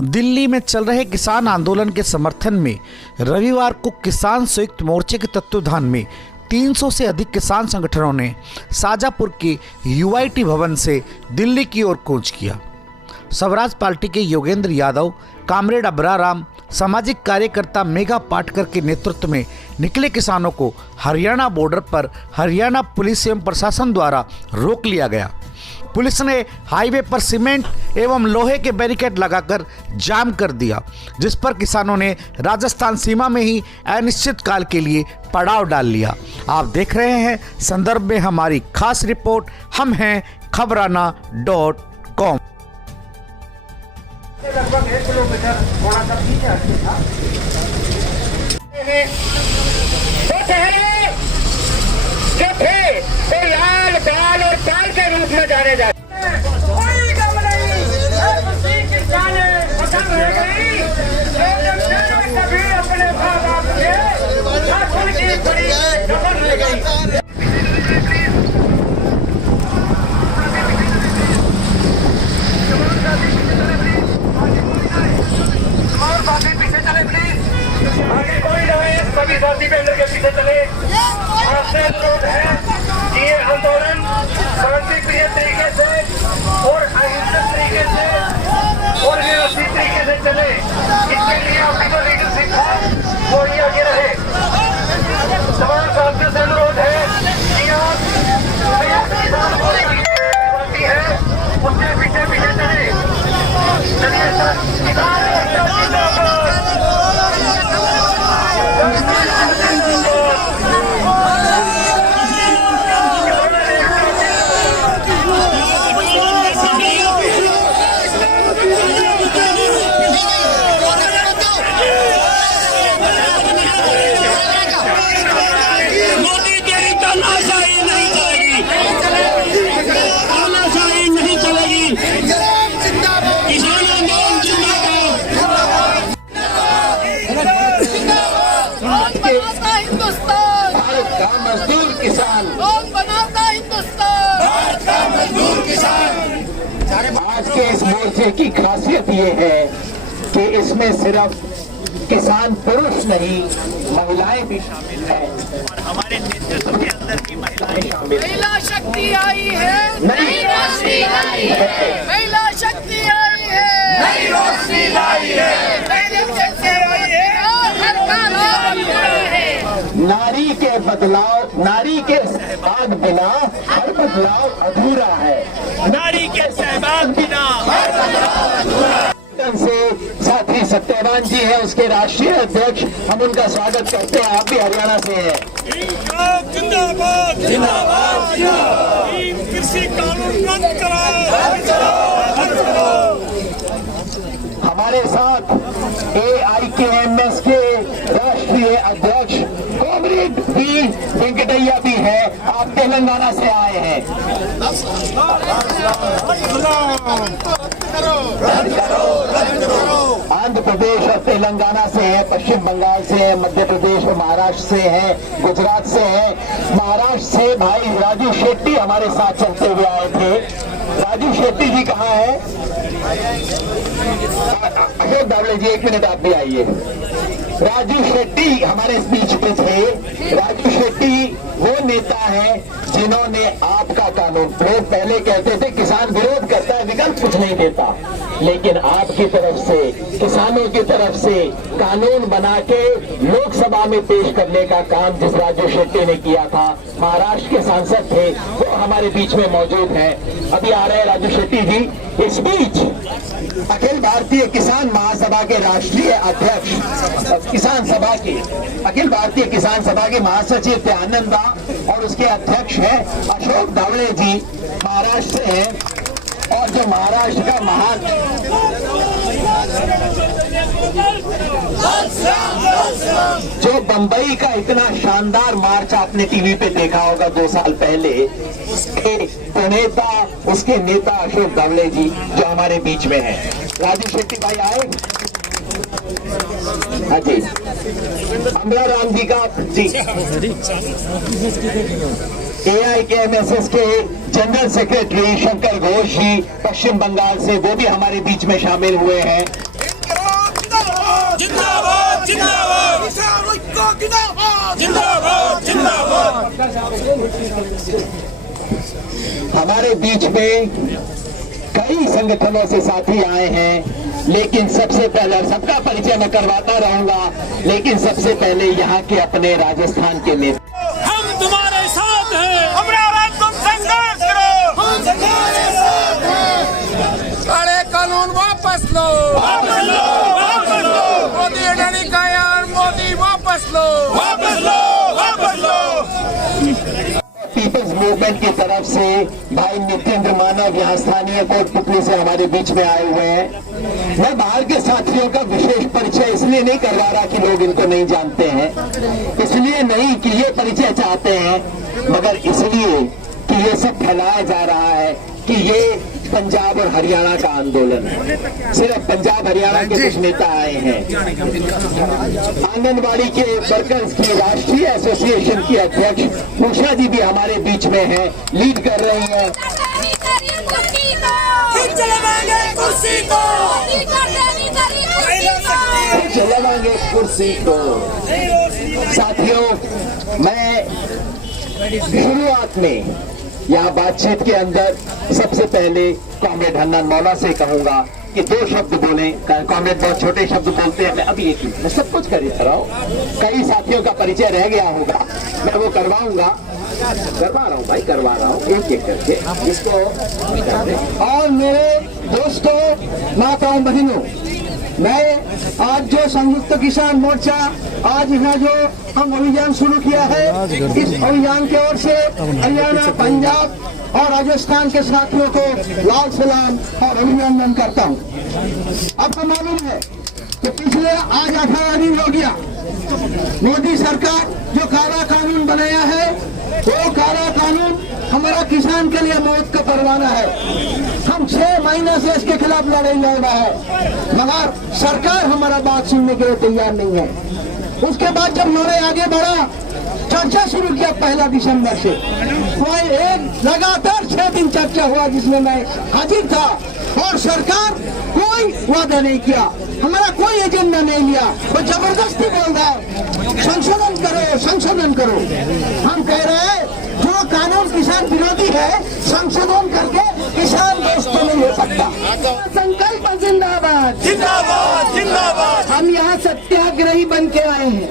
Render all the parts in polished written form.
दिल्ली में चल रहे किसान आंदोलन के समर्थन में रविवार को किसान संयुक्त मोर्चे के तत्वावधान में 300 से अधिक किसान संगठनों ने शाजापुर के यूआईटी भवन से दिल्ली की ओर कूच किया। स्वराज पार्टी के योगेंद्र यादव, कामरेड अबराराम, सामाजिक कार्यकर्ता मेघा पाटकर के नेतृत्व में निकले किसानों को हरियाणा बॉर्डर पर हरियाणा पुलिस एवं प्रशासन द्वारा रोक लिया गया। पुलिस ने हाईवे पर सीमेंट एवं लोहे के बैरिकेड लगाकर जाम कर दिया, जिस पर किसानों ने राजस्थान सीमा में ही अनिश्चितकाल के लिए पड़ाव डाल लिया। आप देख रहे हैं संदर्भ में हमारी खास रिपोर्ट। हम हैं खबराना.com। लगभग 1 किलोमीटर थोड़ा सा पीछे हटके था। जो थे वो लाल, बाल और पाल के रूप में जाने जाते। कोई गम नहीं, पसंद रह गई। कभी अपने माँ बाप के शासन की बड़ी खबर रह गई। पीछे चले प्लीज, आगे कोई ना है, सभी साथी पेंडर के पीछे चले। आपसे अनुरोध है कि ये आंदोलन शांतिप्रिय तरीके से और अहिंसक तरीके से और व्यवस्थित तरीके से चले। इसके लिए आपकी जो लीडरशिप है वो ही आगे रहे। तमाम साथियों से अनुरोध है कि आप साथी है उसके पीछे पीछे चले। चलिए सर, आज के इस मोर्चे की खासियत ये है कि इसमें सिर्फ किसान पुरुष नहीं, महिलाएं भी शामिल हैं। हमारे नेतृत्व के अंदर की महिलाएं शामिल हैं। महिला शक्ति आई है, नई रोशनी लाई है। महिला शक्ति आई है, नई रोशनी लाई है। नारी के बदलाव, नारी के सहभाग बिना हर बदलाव अधूरा है। नारी के सहभाग बिना हर बदलाव अधूरा। से साथी सत्यवान जी हैं, उसके राष्ट्रीय अध्यक्ष, हम उनका स्वागत करते हैं। आप भी हरियाणा से हैं। जिंदाबाद जिंदाबाद। कृषि कानून रद्द कराओ। हमारे साथ AIKMS के राष्ट्रीय अध्यक्ष कामरेड वी वेंकटैया भी है। आप तेलंगाना से आए हैं। आंध्र प्रदेश और तेलंगाना से है, पश्चिम बंगाल से है, मध्य प्रदेश और महाराष्ट्र से है, गुजरात से है। महाराष्ट्र से भाई राजू शेट्टी हमारे साथ चलते हुए आए थे। राजू शेट्टी जी कहाँ है? अशोक दावड़े जी, 1 मिनट आप भी आइए। राजू शेट्टी हमारे स्पीच पे थे। राजू शेट्टी वो नेता है जिन्होंने आपका कानून, लोग पहले कहते थे किसान विरोध करता है, विकल्प कुछ नहीं देता, लेकिन आपकी तरफ से, किसानों की तरफ से कानून बना के लोकसभा में पेश करने का काम जिस राजू शेट्टी ने किया था, महाराष्ट्र के सांसद थे, वो हमारे बीच में मौजूद हैं। अभी आ रहे हैं राजू शेट्टी जी। इस बीच अखिल भारतीय किसान महासभा के राष्ट्रीय अध्यक्ष, किसान सभा के, अखिल भारतीय किसान सभा के महासचिव थे आनंदा, और उसके अध्यक्ष हैं अशोक दावड़े जी, महाराष्ट्र से हैं। और जो महाराष्ट्र का महान जो बंबई का इतना शानदार मार्च आपने टीवी पे देखा होगा 2 साल पहले, उसके प्रणेता, उसके नेता अशोक दावड़े जी जो हमारे बीच में हैं। राजू शेट्टी भाई आए। हाँ जी, अमराराम जी का जी, AIKMS के जनरल सेक्रेटरी शंकर घोष जी पश्चिम बंगाल से, वो भी हमारे बीच में शामिल हुए हैं। हमारे बीच में कई संगठनों से साथी आए हैं, लेकिन सबसे पहले सबका परिचय मैं करवाता रहूंगा, लेकिन सबसे पहले यहाँ के अपने राजस्थान के नेता। हम तुम्हारे साथ हैं, हमारा तुम संघर्ष करो, हम तुम्हारे साथ हैं। काले कानून वापस लो, वापस लो, वापस लो, मोदी अडानी का यार मोदी वापस लो, वापस लो, वापस लो। पीपल्स मूवमेंट की तरफ से भाई नितेंद्र मानव यहाँ स्थानीय कोटपुतली से हमारे बीच में आए हुए हैं। मैं बाहर के साथियों का विशेष परिचय इसलिए नहीं करवा रहा कि लोग इनको नहीं जानते हैं, इसलिए नहीं कि ये परिचय चाहते हैं, मगर इसलिए कि ये सब फैलाया जा रहा है कि ये पंजाब और हरियाणा का आंदोलन है। सिर्फ पंजाब हरियाणा के कुछ नेता आए हैं। आंगनबाड़ी के वर्कर्स की राष्ट्रीय एसोसिएशन की अध्यक्ष उषा जी भी हमारे बीच में हैं, लीड कर रही हैं। चलाएंगे कुर्सी को। साथियों, मैं शुरुआत में यहाँ बातचीत के अंदर सबसे पहले कॉमरेड हन्नान मौला से कहूंगा कि 2 शब्द बोले। कॉमरेड बहुत छोटे शब्द बोलते हैं, मैं अभी एक मैं सब कुछ कर रहा हूँ। कई साथियों का परिचय रह गया होगा, मैं वो करवा रहा हूँ भाई, करवा रहा हूँ एक एक करके इसको। और मेरे दोस्तों, माताओं, बहनों, मैं आज जो संयुक्त किसान मोर्चा आज यहाँ जो हम अभियान शुरू किया है, इस अभियान की ओर से हरियाणा, पंजाब और राजस्थान के साथियों को लाल सलाम और अभिनंदन करता हूँ। आपको मालूम है कि पिछले आज 18 दिन हो गया, मोदी सरकार जो काला कानून बनाया है, वो काला कानून हमारा किसान के लिए मौत का परवाना है। हम 6 महीने से इसके खिलाफ लड़ाई लड़ रहा है, मगर सरकार हमारा बात सुनने के लिए तैयार नहीं है। उसके बाद जब लड़ाई आगे बढ़ा, चर्चा शुरू किया 1 दिसंबर से, वही एक लगातार 6 दिन चर्चा हुआ जिसमें मैं हाजिर था, और सरकार कोई वादा नहीं किया, हमारा कोई एजेंडा नहीं लिया। वो जबरदस्ती बोल रहा है संशोधन करो, संशोधन करो। हम कह रहे हैं जो कानून किसान विरोधी है, संशोधन करके किसान देश तो नहीं हो सकता। संकल्प जिंदाबाद, जिंदाबाद, जिंदाबाद। हम यहाँ सत्याग्रही बन के आए हैं,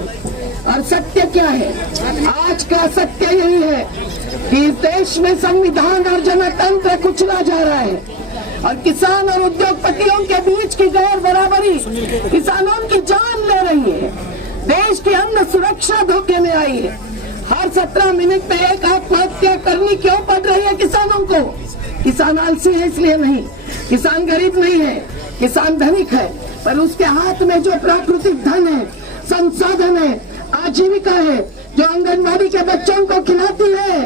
और सत्य क्या है? आज का सत्य यही है कि इस देश में संविधान और जनतंत्र कुचला जा रहा है, और किसान और उद्योगपतियों के बीच की गैर बराबरी किसानों की जान ले रही है। देश की अन्न सुरक्षा धोखे में आई है। हर 17 मिनट में एक आत्महत्या करनी क्यों पड़ रही है किसानों को? किसान आलसी है इसलिए नहीं, किसान गरीब नहीं है, किसान धनिक है, पर उसके हाथ में जो प्राकृतिक धन है, संसाधन है, आजीविका है, जो आंगनबाड़ी के बच्चों को खिलाती है,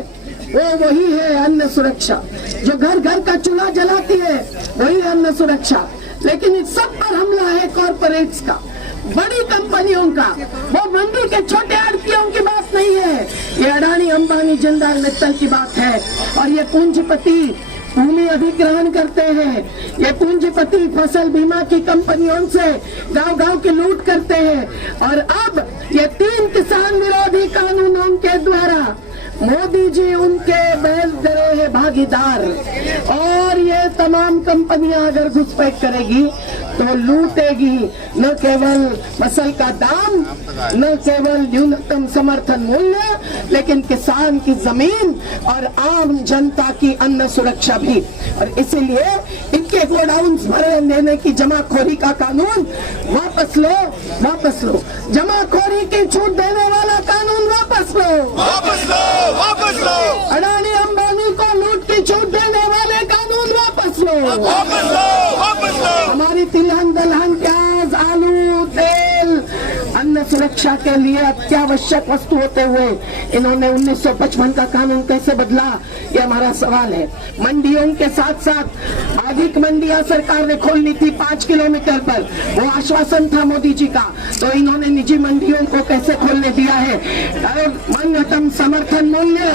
वो वही है अन्न सुरक्षा। जो घर घर का चूल्हा जलाती है, वही अन्न सुरक्षा। लेकिन इस सब पर हमला है कॉर्पोरेट्स का, बड़ी कंपनियों का। वो मंडी के छोटे आड़तियों की बात नहीं है, ये अडानी, अंबानी, जिंदाल, मित्तल की बात है। और ये पूंजीपति भूमि अधिग्रहण करते हैं, ये पूंजीपति फसल बीमा की कंपनियों से गांव-गांव की लूट करते हैं। और अब ये 3 किसान विरोधी कानूनों के द्वारा मोदी जी उनके बैल दे हैं भागीदार, और ये तमाम कंपनियां अगर घुसपैठ करेगी तो लूटेगी न केवल फसल का दाम, न केवल न्यूनतम समर्थन मूल्य, लेकिन किसान की जमीन और आम जनता की अन्न सुरक्षा भी। और इसीलिए इनके गोडाउन्स भरे देने की जमाखोरी का कानून वापस लो, वापस लो। जमाखोरी की छूट देने वाला कानून वापस लो, वापस लो, वापस लो। अडानी अंबानी को लूट की छूट देने वाले कानून वापस लो, वापस लो, वापस लो। हमारी तिलहन दलहन, प्याज, आलू, तेल, अन्न सुरक्षा के लिए अत्यावश्यक वस्तु होते हुए इन्होंने 1955 का कानून कैसे बदला, ये हमारा सवाल है। मंडियों के साथ साथ अधिक मंडियां सरकार ने खोलनी थी 5 किलोमीटर पर, वो आश्वासन था मोदी जी का, तो इन्होंने निजी मंडियों को कैसे खोलने दिया है? और न्यूनतम समर्थन मूल्य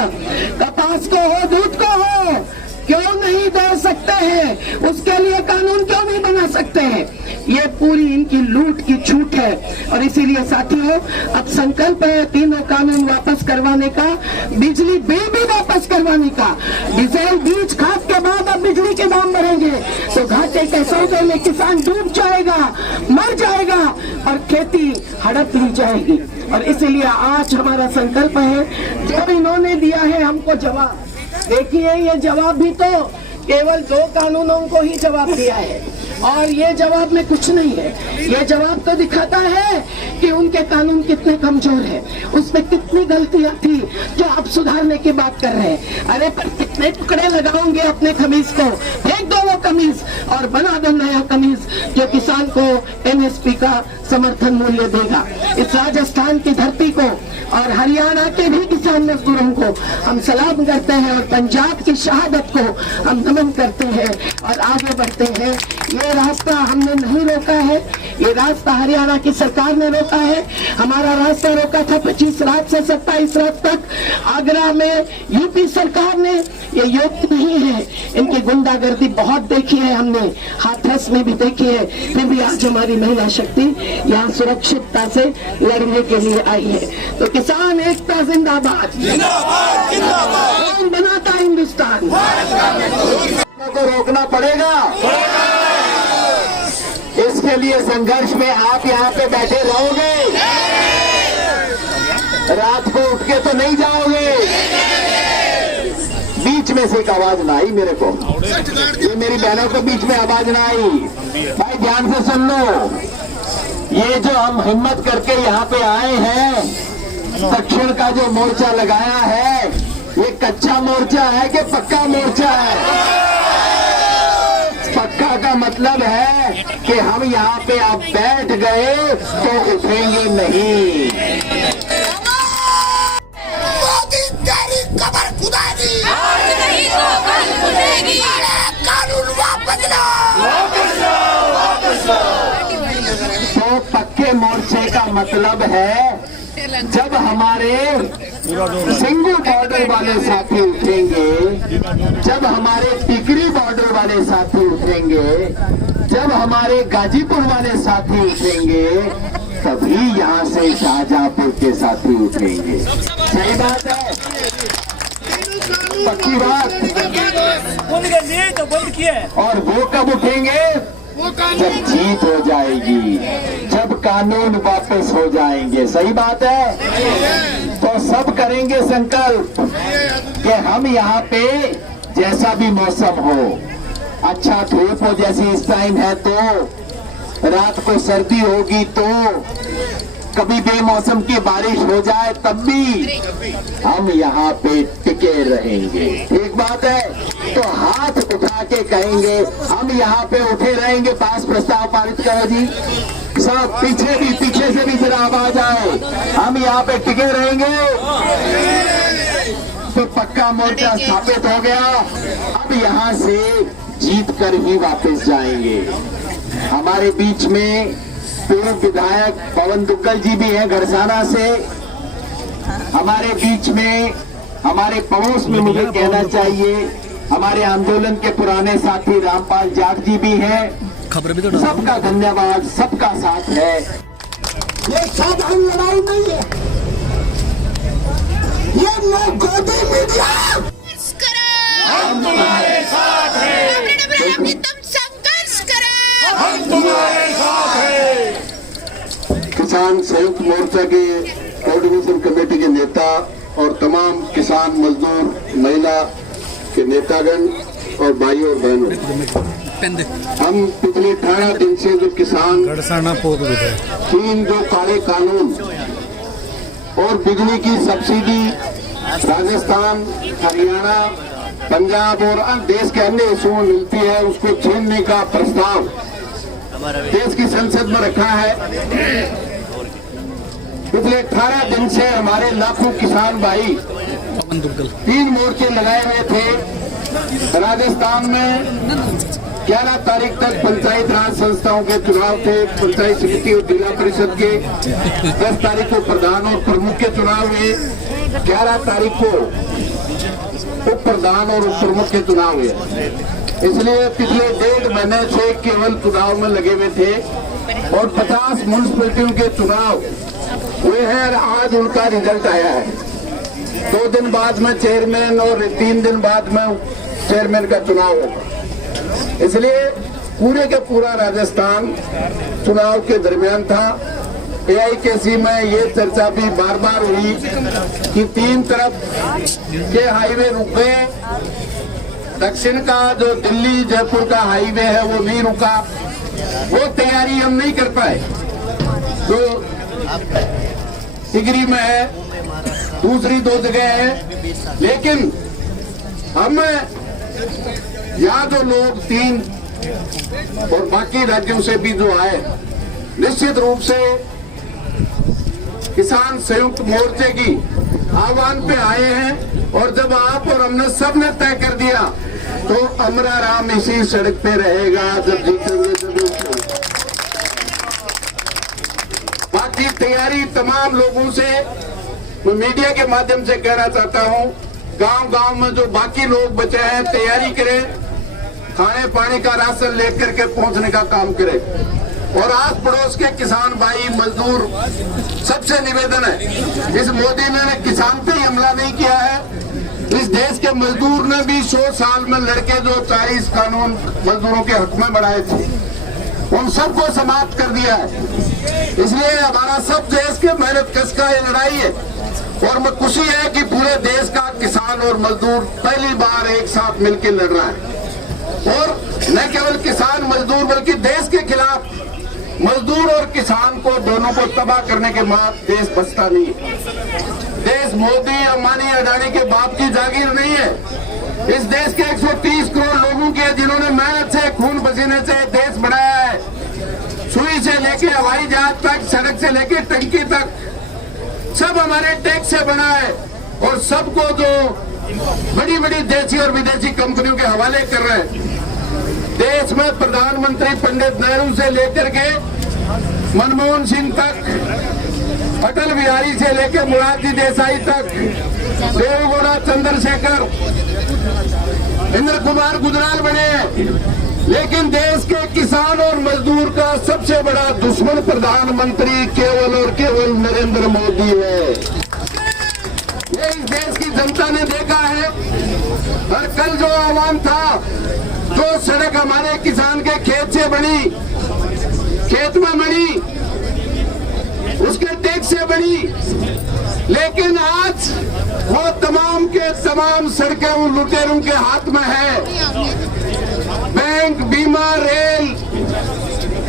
कपास को हो, दूध को हो, क्यों नहीं दे सकते हैं? उसके लिए कानून क्यों नहीं बना सकते हैं? ये पूरी इनकी लूट की छूट है। और इसीलिए साथियों, अब संकल्प है तीनों कानून वापस करवाने का, बिजली बिल भी वापस करवाने का। डीजल, बीज, खाद के बाद अब बिजली के दाम बढ़ेंगे तो घाटे के सौदे में किसान डूब जाएगा, मर जाएगा और खेती हड़प ली जाएगी। और इसीलिए आज हमारा संकल्प है, जो इन्होंने दिया है हमको जवाब, देखिए ये जवाब भी तो केवल 2 कानूनों को ही जवाब दिया है और ये जवाब में कुछ नहीं है। ये जवाब तो दिखाता है कि उनके कानून कितने कमजोर है, उसमें कितनी गलतियां थी जो आप सुधारने की बात कर रहे हैं। अरे पर कितने टुकड़े लगाओगे अपने कमीज को, फेंक दो वो कमीज और बना दो नया कमीज जो किसान को एमएसपी का समर्थन मूल्य देगा। इस राजस्थान की धरती को और हरियाणा के भी किसान मजदूरों को हम सलाम करते हैं और पंजाब की शहादत को हम नमन करते हैं और आगे बढ़ते हैं। ये रास्ता हमने नहीं रोका है, ये रास्ता हरियाणा की सरकार ने रोका है। हमारा रास्ता रोका था 25 रात से 27 रात तक आगरा में यूपी सरकार ने। ये योग्य नहीं है, इनकी गुंडागर्दी बहुत देखी है हमने, हाथरस में भी देखी है, फिर भी आज हमारी महिला शक्ति यहाँ सुरक्षितता से लड़ने के लिए आई है। तो किसान एकता जिंदाबाद, जिंदाबाद जिंदाबाद। कौन बनाता हिंदुस्तान? को रोकना पड़ेगा। इसके लिए संघर्ष में आप यहाँ पे बैठे रहोगे, रात को उठ के तो नहीं जाओगे। बीच में से एक आवाज ना आई मेरे को, ये मेरी बहनों को बीच में आवाज ना आई। भाई ध्यान से सुन लो, ये जो हम हिम्मत करके यहाँ पे आए हैं, दक्षिण का जो मोर्चा लगाया है, ये कच्चा मोर्चा है कि पक्का मोर्चा है? पक्का का मतलब है कि हम यहाँ पे आप बैठ गए तो उठेंगे नहीं। मोदी तेरी कमर खुदाएगी, आज नहीं तो कल खुदेगी। कानून वापस लो। तो पक्के मोर्चे का मतलब है जब हमारे सिंगू बॉर्डर वाले साथी उठेंगे, जब हमारे टिकरी बॉर्डर वाले साथी उठेंगे, जब हमारे गाजीपुर वाले साथी उठेंगे, तभी यहाँ से शाहजहांपुर के साथी उठेंगे। सही बात है, पक्की बात। तो बंद किया। और वो कब उठेंगे? जब जीत हो जाएगी, जब कानून वापस हो जाएंगे। सही बात है। तो सब करेंगे संकल्प कि हम यहाँ पे जैसा भी मौसम हो, अच्छा धूप हो जैसी इस टाइम है, तो रात को सर्दी होगी, तो कभी बेमौसम की बारिश हो जाए तब भी हम यहाँ पे टिके रहेंगे। एक बात है, तो हाथ उठा के कहेंगे हम यहाँ पे उठे रहेंगे। पास प्रस्ताव पारित करो जी, सब पीछे से भी जरा आवाज आए, हम यहाँ पे टिके रहेंगे। तो पक्का मोर्चा स्थापित हो गया। अब यहाँ से जीत कर ही वापस जाएंगे। हमारे बीच में पूर्व विधायक पवन दुग्गल जी भी हैं घरसाना से। हमारे बीच में हमारे पड़ोस में मुझे कहना चाहिए हमारे आंदोलन के पुराने साथी रामपाल जाट जी भी हैं। सबका धन्यवाद, सबका साथ है। ये साधारण लड़ाई नहीं है, ये मोदी मीडिया। हम तुम्हारे साथ हैं, तुम संघर्ष करो, हम तुम्हारे साथ हैं। किसान संयुक्त मोर्चा के कोऑर्डिनेशन कमेटी के नेता और तमाम किसान मजदूर महिला के नेतागण और भाई और बहनों, हम पिछले 18 दिन से जो किसान 3 जो काले कानून और बिजली की सब्सिडी राजस्थान, हरियाणा, पंजाब और देश के अन्य हिस्सों में मिलती है, उसको छीनने का प्रस्ताव देश की संसद में रखा है। पिछले 18 दिन से हमारे लाखों किसान भाई 3 मोर्चे लगाए हुए थे। राजस्थान में 11 तारीख तक पंचायत राज संस्थाओं के चुनाव थे, पंचायत समिति और जिला परिषद के। 10 तारीख को प्रधान और प्रमुख के चुनाव हुए। 11 तारीख को उप प्रधान और उप प्रमुख के चुनाव हुए, इसलिए पिछले 1.5 महीने से केवल चुनाव में लगे हुए थे और 50 म्यूनिसिपैलिटियों के चुनाव हुए हैं और आज उनका रिजल्ट आया है। 2 दिन बाद में चेयरमैन और 3 दिन बाद में चेयरमैन का चुनाव होगा। इसलिए पूरे का पूरा राजस्थान चुनाव के दरमियान था। AIKC में ये चर्चा भी बार बार हुई कि 3 तरफ के हाईवे रुक गए, दक्षिण का जो दिल्ली जयपुर का हाईवे है वो नहीं रुका, वो तैयारी हम नहीं कर पाए जो टिगरी में है, दूसरी 2 जगह है। लेकिन हम यहाँ जो लोग 3 और बाकी राज्यों से भी जो आए, निश्चित रूप से किसान संयुक्त मोर्चे की आह्वान पे आए हैं और जब आप और हमने सबने तय कर दिया तो अमरा राम इसी सड़क पे रहेगा जब जीतेंगे जरूर। बाकी तैयारी तमाम लोगों से मैं मीडिया के माध्यम से कहना चाहता हूं, गांव-गांव में जो बाकी लोग बचे हैं तैयारी करें, खाने पानी का राशन लेकर के पहुंचने का काम करें। और आस पड़ोस के किसान भाई मजदूर सबसे निवेदन है, इस मोदी ने किसान पे ही हमला नहीं किया है, इस देश के मजदूर ने भी 100 साल में लड़के जो 40 कानून मजदूरों के हक में बढ़ाए थे उन सबको समाप्त कर दिया है। इसलिए हमारा सब देश के मेहनत कश का ये लड़ाई है और मैं खुशी है कि पूरे देश का किसान और मजदूर पहली बार एक साथ मिलकर लड़ रहा है। और न केवल किसान मजदूर बल्कि देश के खिलाफ मजदूर और किसान को दोनों को तबाह करने के बाद देश बचता नहीं है। देश मोदी अंबानी अडानी के बाप की जागीर नहीं है। इस देश के 130 करोड़ लोगों के जिन्होंने मेहनत से खून पसीने से देश बनाया है, सुई से लेके हवाई जहाज तक, सड़क से लेके टंकी तक, सब हमारे टैक्स से बना है और सबको जो बड़ी बड़ी देशी और विदेशी कंपनियों के हवाले कर रहे हैं। देश में प्रधानमंत्री पंडित नेहरू से लेकर के मनमोहन सिंह तक, अटल बिहारी से लेकर मोरारजी देसाई तक, देवेगौड़ा चंद्रशेखर, इंद्र कुमार गुजराल बने हैं, लेकिन देश के किसान और मजदूर का सबसे बड़ा दुश्मन प्रधानमंत्री केवल और केवल नरेंद्र मोदी है। ये इस देश की जनता ने देखा है। और कल जो आह्वान था, जो सड़क हमारे किसान के खेत से बनी, खेत में बनी, उसके टैक्स से बनी, लेकिन आज वो तमाम के तमाम सड़कें उन लुटेरों के हाथ में है। बैंक, बीमा, रेल,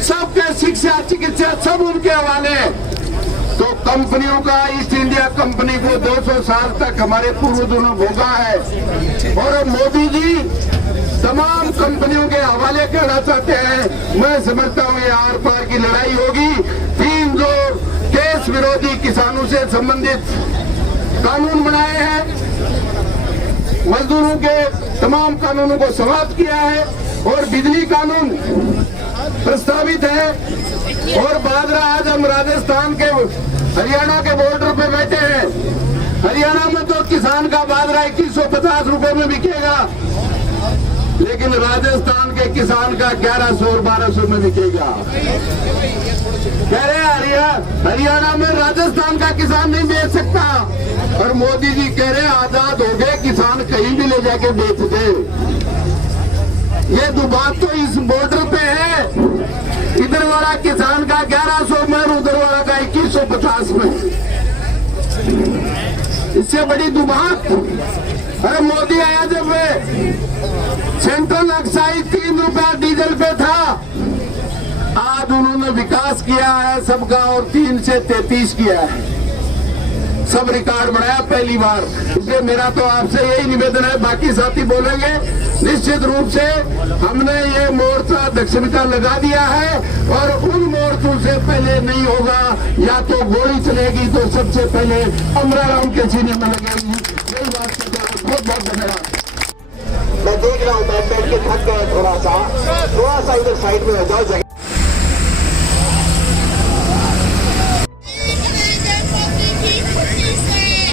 सबके शिक्षा, चिकित्सा सब उनके हवाले है। तो कंपनियों का, ईस्ट इंडिया कंपनी को 200 साल तक हमारे पूर्वजों ने भोगा है और अब मोदी जी तमाम कंपनियों के हवाले करना चाहते हैं। मैं समझता हूँ ये आर पार की लड़ाई होगी। 3 जो देश विरोधी किसानों से संबंधित कानून बनाए हैं, मजदूरों के तमाम कानूनों को समाप्त किया है और बिजली कानून प्रस्तावित है। और बाजरा आज हम राजस्थान के हरियाणा के बॉर्डर पे बैठे हैं। हरियाणा में तो किसान का बाजरा 2150 रुपए में बिकेगा, लेकिन राजस्थान के किसान का 1100 और 1200 में बिकेगा। कह रहे हरियाणा में राजस्थान का किसान नहीं बेच सकता और मोदी जी कह रहे आजाद हो गए, किसान कहीं भी ले जाके बेच दे। ये दो बात तो इस बॉर्डर पे है। इधर वाला किसान का 1100 में, उधर वाला का 2150 में। इससे बड़ी दुबात। अरे मोदी आया जब सेंट्रल एक्साइज 3 रुपया डीजल पे था, आज उन्होंने विकास किया है सबका और 3 से 33 किया है, सब रिकॉर्ड बनाया पहली बार। इसलिए मेरा तो आपसे यही निवेदन है, बाकी साथी बोलेंगे। निश्चित रूप से हमने ये मोर्चा दक्षिण का लगा दिया है और उन मोर्चों से पहले नहीं होगा, या तो गोली चलेगी तो सबसे पहले अमरा राम के सीने में लगेगी। यही बात करते बहुत बहुत धन्यवाद। मैं देख रहा हूँ बैठ के थक गए, थोड़ा सा इधर साइड में हो जाओ।